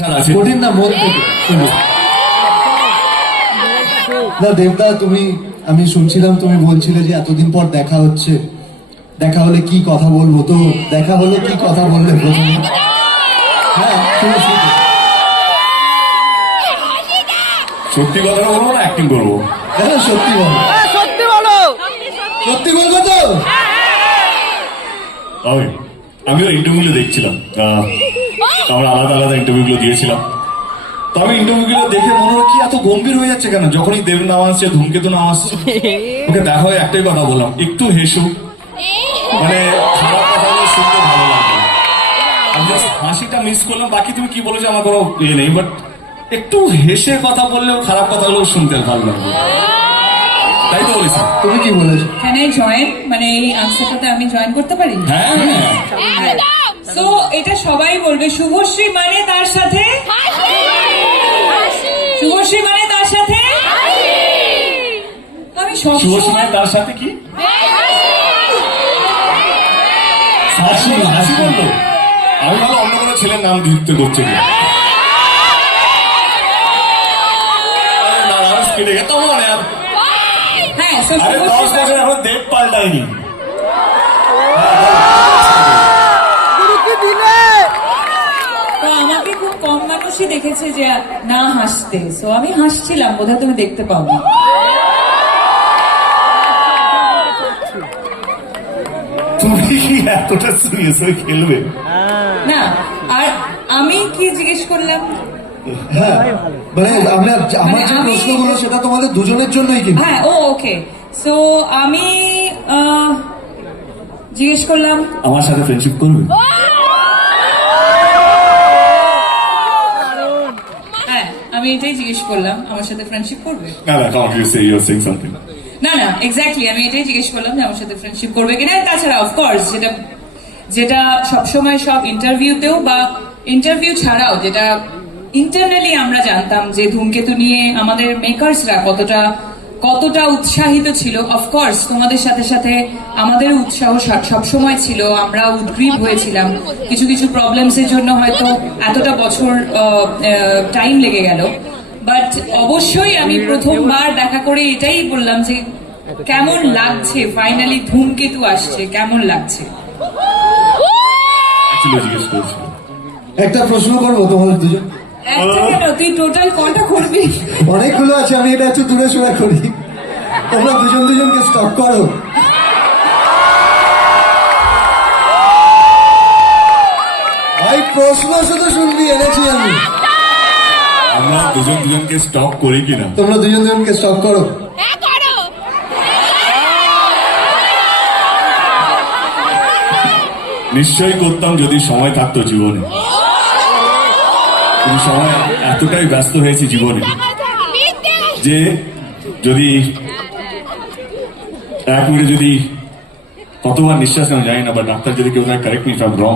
সংসার আছে কঠিন না মন থেকে না দেবদা তুমি আমি শুনছিলাম তুমি বলছিলে যে এতদিন পর দেখা হচ্ছে। দেখা হলে কি কথা বলব? তো দেখা হলে কি কথা বললে প্রথমে? হ্যাঁ সত্যি কথাটা বলব না অ্যাক্টিং করব? হ্যাঁ সত্যি বলো। সত্যি বলো। সত্যি বলব তো? আমি আমি ওই ইন্টারভিউগুলো দেখছিলাম। আহ, আমরা আলাদা আলাদা ইন্টারভিউগুলো দিয়েছিলাম। তো আমি ইন্টারভিউগুলো দেখে মনে হলো কি এত গম্ভীর হয়ে যাচ্ছে কেন? যখনই দেব নাম আসছে ধূমকেতু নাম আসছে। ওকে দেখা হয় একটাই কথা বললাম একটু হেসু। মানে খারাপ কথাগুলো শুনতে ভালো লাগে আমি হাসিটা মিস করলাম। বাকি তুমি কি বলেছ আমার কোনো ইয়ে নেই বাট একটু হেসে কথা বললেও খারাপ কথাগুলো শুনতে ভালো লাগবে তাই তো বলেছি। তুমি কি বলেছ? জয়েন মানে এই আনসারটাতে আমি জয়েন করতে পারি? হ্যাঁ হ্যাঁ। সো এটা সবাই বলবে শুভশ্রী মানে তার সাথে? শুভশ্রী মানে তার সাথে? আমি শুভশ্রী মানে তার সাথে কি? হাসি হাসি বলল আমি ভালো অন্য কোনো ছেলের নাম দিতে করছে আরে না, এ গেছে। তোমার আর- হ্যাঁ আরে দশ বছর এখন দেব পাল্টায়নি দিলে। তো আমাকে খুব কম মানুষই দেখেছে যে না হাসতে। সো আমি হাসছিলাম বোধহয় তুমি দেখতে পাও না তুমি কি এতটা সিরিয়াস হয়ে খেলবে? না আর আমি কি জিজ্ঞেস করলাম? হ্যাঁ মানে আমরা আমার মানে যে প্রশ্নগুলো সেটা তোমাদের দুজনের জন্যই কিন্তু। হ্যাঁ ও ওকে সো আমি আহ, জিজ্ঞেস করলাম। আমার সাথে ফ্রেন্ডশিপ করবে হ্যাঁ আমি এটাই জিজ্ঞেস করলাম আমার সাথে ফ্রেন্ডশিপ করবে? না না come you say you saying something না না এক্স্যাক্টলি আমি এটাই জিজ্ঞেস করলাম যে আমার সাথে ফ্রেন্ডশিপ করবে কিনা তাছাড়া অফকোর্স যেটা যেটা সবসময় সব ইন্টারভিউতেও বা ইন্টারভিউ ছাড়াও যেটা ইন্টারনালি আমরা জানতাম যে ধূমকেতু নিয়ে আমাদের মেকার্সরা কতটা কতটা উৎসাহিত ছিল? অফকোর্স তোমাদের সাথে সাথে আমাদের উৎসাহ সব- সবসময় ছিল। আমরা উদ্গ্রীব হয়েছিলাম। কিছু কিছু প্রবলেমস এর জন্য হয়তো এতটা বছর টাইম লেগে গেল। বাট অবশ্যই আমি প্রথমবার দেখা করে এটাই বললাম যে, কেমন লাগছে? ফাইনালি ধূমকেতু আসছে। কেমন লাগছে? একটা প্রশ্ন করব তোমাদের দুজন। অনেকগুলো আছে আমি এটা একটু দূরে সরে করি। তোমরা দুজন দুজনকে স্টপ করো। ভাই প্রশ্ন শুধু শুনবি এনেছি আমি। আমরা দুজন দুজনকে স্টপ করি কিনা? তোমরা দুজন দুজনকে স্টপ করো। নিশ্চয়ই করতাম যদি সময় থাকতো জীবনে। কিন্তু সময় এতটাই ব্যস্ত হয়েছে জীবনে যে যদি এক মিনিটে যদি কতবার নিঃশ্বাস নেওয়া যায় না বা ডাক্তার যদি কেউ কারেক্ট ফ্রম রং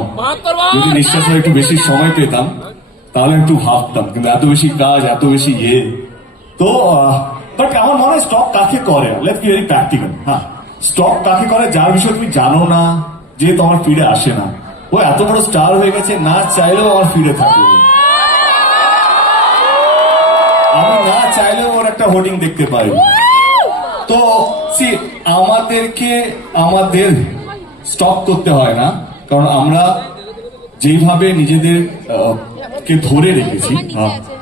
যদি নিঃশ্বাস একটু বেশি সময় পেতাম, তাহলে একটু ভাবতাম, কিন্তু এত বেশি কাজ, এত বেশি ইয়ে। তো বাট আমার মনে হয় স্টক কাকে করে? লেটস বি ভেরি প্র্যাকটিক্যাল হ্যাঁ স্টক কাকে করে? যার বিষয়ে তুমি জানো না যে তোমার ফিরে আসে না। ও এত বড় স্টার হয়ে গেছে, না চাইলেও আমার ফিরে থাকবে হোর্ডিং দেখতে পাই তো সি আমাদেরকে আমাদের স্টপ করতে হয় না কারণ আমরা যেইভাবে নিজেদের কে ধরে রেখেছি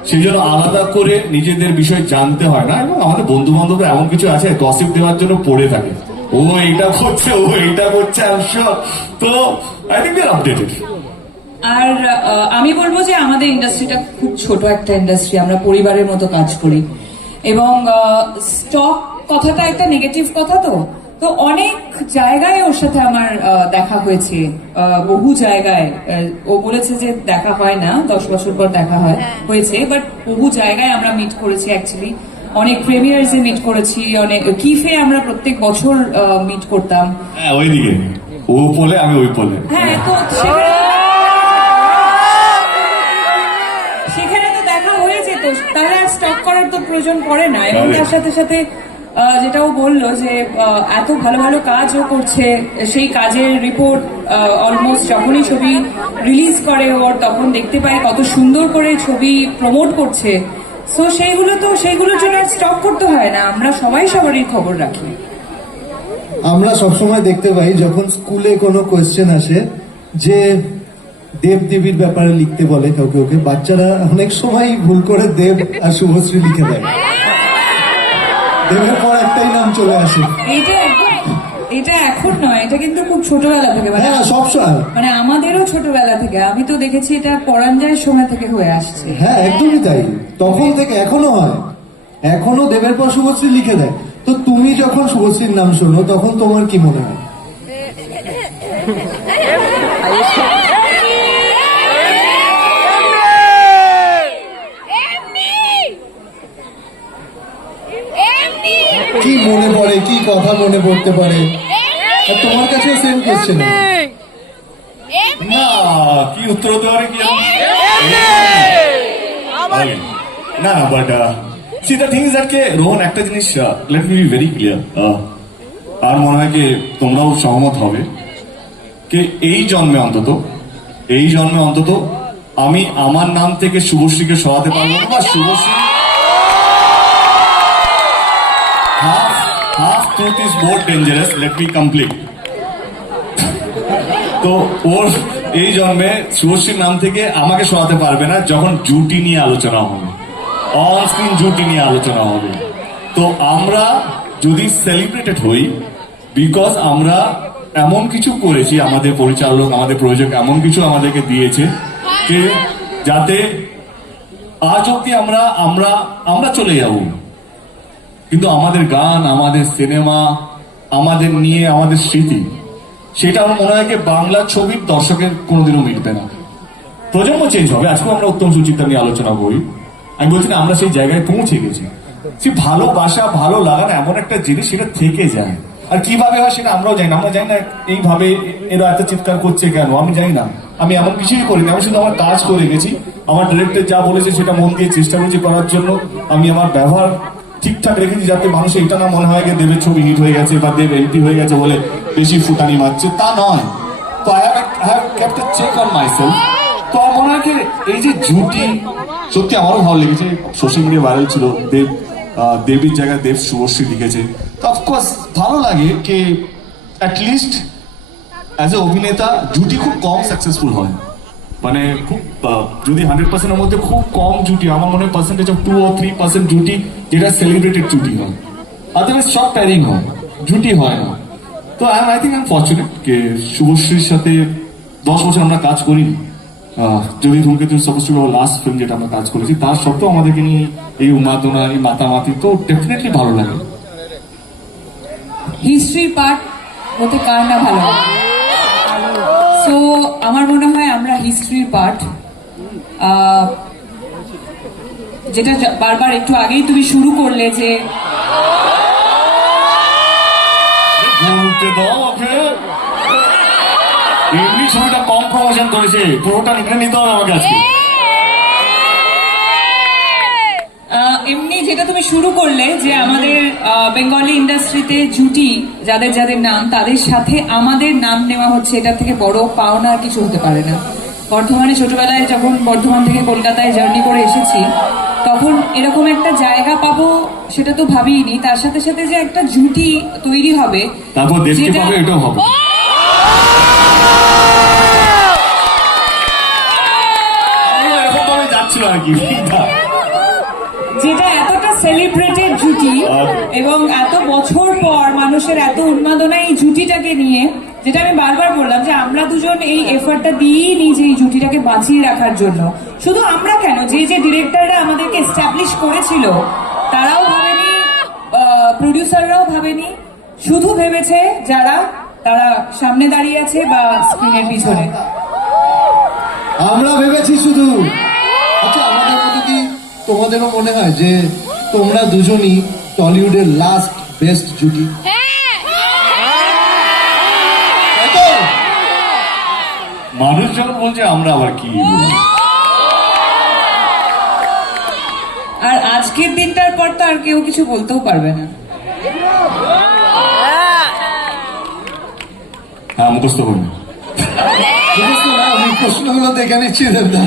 সেই জন্য আলাদা করে নিজেদের বিষয় জানতে হয় না এবং আমাদের বন্ধু বান্ধব এমন কিছু আছে গসিপ দেওয়ার জন্য পড়ে থাকে। ও এটা করছে ও এটা করছে তো আই থিঙ্ক দেয়ার আপডেটেড আর আহ, আমি বলব যে আমাদের ইন্ডাস্ট্রিটা খুব ছোট একটা ইন্ডাস্ট্রি আমরা পরিবারের মতো কাজ করি। এবং স্টক কথাটা একটা নেগেটিভ কথা তো। তো অনেক জায়গায় ওর সাথে আমার দেখা হয়েছে। বহু জায়গায়। ও বলেছে যে দেখা হয় না দশ বছর পর দেখা হয় হয়েছে বাট বহু জায়গায় আমরা মিট করেছি অ্যাকচুয়ালি অনেক প্রেমিয়ার্সে মিট করেছি অনেক কিফে আমরা প্রত্যেক বছর মিট করতাম। হ্যাঁ ওইদিকে। ও পোলে আমি ওই পোলে। হ্যাঁ তো সেখানে সেখানে তো দেখা হয়ে যেত তাহলে আর স্টক করার তো প্রয়োজন পড়ে না। এবং তার সাথে সাথে আহ, যেটা ও বলল যে এত ভালো ভালো কাজ ও করছে সেই কাজের রিপোর্ট অলমোস্ট যখনই ছবি রিলিজ করে ওর তখন দেখতে পাই কত সুন্দর করে ছবি প্রমোট করছে। সো সেইগুলো তো সেইগুলোর জন্য স্টক করতে হয় না। আমরা সবাই সবারই খবর রাখি। আমরা সবসময় দেখতে পাই যখন স্কুলে কোনো কোয়েশ্চেন আসে যে দেব দেবীর ব্যাপারে লিখতে বলে কাউকে ওকে। বাচ্চারা অনেক সময় ভুল করে দেব আর শুভশ্রী লিখে দেয়। দেবের পর একটাই নাম চলে আসে। এটা এখন নয় এটা কিন্তু খুব ছোটবেলা থেকে মানে হ্যাঁ সবসময় মানে আমাদেরও ছোটবেলা থেকে। আমি তো দেখেছি এটা পরাঞ্জয়ের সময় থেকে হয়ে আসছে। হ্যাঁ একদমই তাই। তখন থেকে এখনও হয়। এখনও দেবের পর শুভশ্রী লিখে দেয়। তো তুমি যখন শুভশ্রীর নাম শোনো তখন তোমার কি মনে হয়? কি মনে পড়ে কি কথা মনে পড়তে পারে? আর তোমার কাছে সেম কোয়েশ্চেন না কি উত্তর হতে পারে কি না না but see the thing is that কে রোহন একটা জিনিস let me be very clear আর মনে হয় কি তোমরাও সহমত হবে যে এই জন্মে অন্তত এই জন্মে অন্তত আমি আমার নাম থেকে শুভশ্রীকে সরাতে পারব না বা Subhashree truth is more dangerous let me complete তো ওর এই জন্মে শুভশ্রীর নাম থেকে আমাকে শোনাতে পারবে না যখন জুটি নিয়ে আলোচনা হবে। অন স্ক্রিন জুটি নিয়ে আলোচনা হবে। তো আমরা যদি সেলিব্রেটেড হই বিকজ আমরা এমন কিছু করেছি, আমাদের পরিচালক, আমাদের প্রযোজক এমন কিছু আমাদেরকে দিয়েছে যে যাতে আজ অব্দি আমরা আমরা আমরা চলে যাব। কিন্তু আমাদের গান, আমাদের সিনেমা, আমাদের নিয়ে, আমাদের স্মৃতি, সেটা আমার মনে হয় বাংলা ছবির দর্শকের কোনোদিনও মিটবে না। প্রজন্ম চেঞ্জ হবে আজকে আমরা উত্তম সুচিন্তা নিয়ে আলোচনা করি। আমি বলছি না, আমরা সেই জায়গায় পৌঁছে গেছি। সে ভালোবাসা ভালো লাগা না, এমন একটা জিনিস সেটা থেকে যায়। আর কীভাবে হয় সেটা আমরাও জানি না, আমরা জানি না এইভাবে এরা এত চিৎকার করছে কেন, আমি জানি না। আমি এমন কিছুই করিনি, আমি শুধু আমার কাজ করে গেছি। আমার ডিরেক্টর যা বলেছে সেটা মন দিয়ে চেষ্টা করেছি করার জন্য। আমি আমার ব্যবহার ঠিকঠাক রেখেছি যাতে মানুষ এটা না মনে হয় যে দেবের ছবি হিট হয়ে গেছে বা দেব এমপি হয়ে গেছে বলে বেশি ফুটানি মারছে। তা নয়। তো I have kept a check on myself তো আমার মনে হয় এই যে জুটি, সত্যি আমারও ভালো লেগেছে। সোশ্যাল মিডিয়া ভাইরাল ছিল। দেব দেবীর জায়গায় দেব শুভশ্রী লিখেছে। তো অফকোর্স ভালো লাগে কি অ্যাটলিস্ট অ্যাজ এ অভিনেতা জুটি খুব কম সাকসেসফুল হয়। মানে খুব যদি হান্ড্রেড পার্সেন্টের মধ্যে খুব কম জুটি আমার মনে হয় পার্সেন্টেজ অফ টু ও থ্রি পার্সেন্ট জুটি যেটা সেলিব্রেটেড জুটি হয়। আদারওয়াইজ সব প্যারিং হয় জুটি হয় না। তো I I think I fortunate কে শুভশ্রীর সাথে দশ বছর আমরা কাজ আহ, যদি ধূমকেতু সাপোজ টু লাস্ট ফিল্ম যেটা আমরা কাজ করেছি তার সত্ত্বেও আমাদেরকে নিয়ে এই উন্মাদনা এই মাতামাতি তো ডেফিনেটলি ভালো লাগে। হিস্ট্রি পার্ট হতে কার না ভালো? সো আমার মনে হিস্ট্রির পার্ট যেটা বারবার একটু আগেই তুমি শুরু করলে যে বলতে দাও ওকে এমনি ছবিটা কম প্রমোশন করেছে পুরোটা নিতে নিতে হবে আমাকে আজকে। এমনি যেটা তুমি শুরু করলে যে আমাদের বেঙ্গলি ইন্ডাস্ট্রিতে জুটি যাদের যাদের নাম তাদের সাথে আমাদের নাম নেওয়া হচ্ছে এটা থেকে বড় পাওনা আর কিছু হতে পারে না। বর্ধমানে ছোটবেলায় যখন বর্ধমান থেকে কলকাতায় জার্নি করে এসেছি তখন এরকম একটা জায়গা পাবো সেটা তো ভাবিনি তার সাথে সাথে যে একটা জুটি তৈরি হবে তারপর দেখতে পাবে এটাও হবে। আমরা এরকম ভাবে যাচ্ছিল আর কি এবং এত বছর পর মানুষের এত উন্মাদনা এই জুটিটাকে নিয়ে, যেটা আমি বারবার বললাম যে আমরা দুজন এই এফার্টটা দিয়েই নিই যে এই জুটিটাকে বাঁচিয়ে রাখার জন্য। শুধু আমরা কেন? যে যে ডিরেক্টররা আমাদেরকে এস্টাবলিশ করেছিল, তারাও ভাবেনি প্রডিউসাররাও ভাবেনি। শুধু ভেবেছে যারা, তারা সামনে দাঁড়িয়ে আছে বা স্ক্রিনের পিছনে। আমরা ভেবেছি শুধু। আচ্ছা আমাদের মধ্যে কি তোমাদেরও মনে হয় যে তোমরা দুজনই টলিউডের লাস্ট বেস্ট জুটি। মানুষজন বলছে আমরা আবার কি আর আজকের দিনটার পর তো আর কেউ কিছু বলতেও পারবে না। হ্যাঁ মুখস্ত করুন। মুখস্থ না আমি প্রশ্নগুলো দেখে নিচ্ছি দেবদা।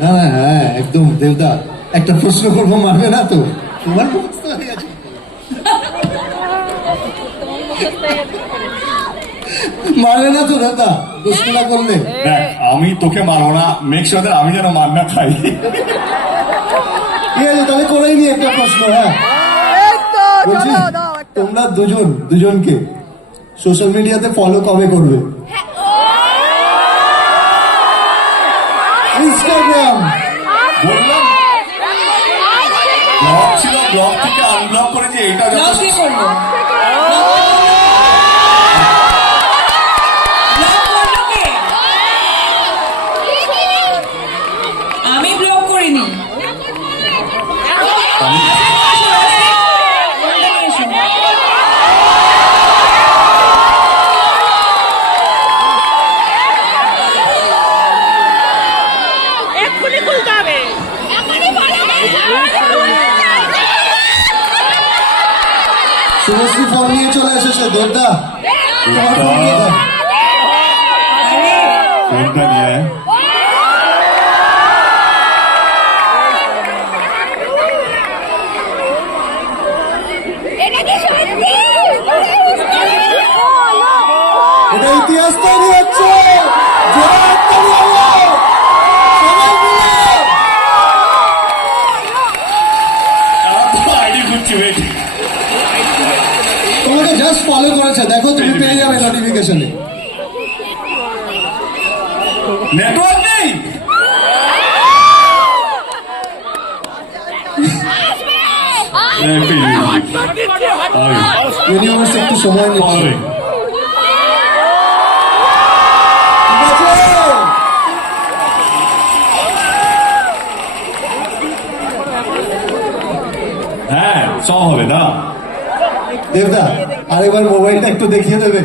না না হ্যাঁ একদম দেবদা। একটা প্রশ্ন করব মানবে না তো? তোমার মুখস্থ হয়ে গেছে মারবে না তো প্রশ্নটা করলে। দেখ আমি তোকে মারবো না মেক শিওর আমি যেন মার না খাই। ঠিক আছে তাহলে করেই নি একটা প্রশ্ন হ্যাঁ? বলছি তোমরা দুজন দুজনকে সোশ্যাল মিডিয়াতে ফলো কবে করবে? ইনস্টাগ্রাম ব্লগ থেকে আনব্লক করেছে এটা ব্লগ যথেষ্ট কে করল ব্লগ করল কে আমি ব্লগ করিনি আসো, আসো, ফোনটা নিয়ে এসো। এক্ষুনি খুলতে হবে শুভশ্রী ফোন নিয়ে চলে এসেছে দেবদা পেয়ে নেটওয়ার্ক নেই। ইউনিভার্স একটু সময় নিচ্ছে হ্যাঁ সব হবে না? দেবদা আরেকবার মোবাইলটা একটু দেখিয়ে দেবে।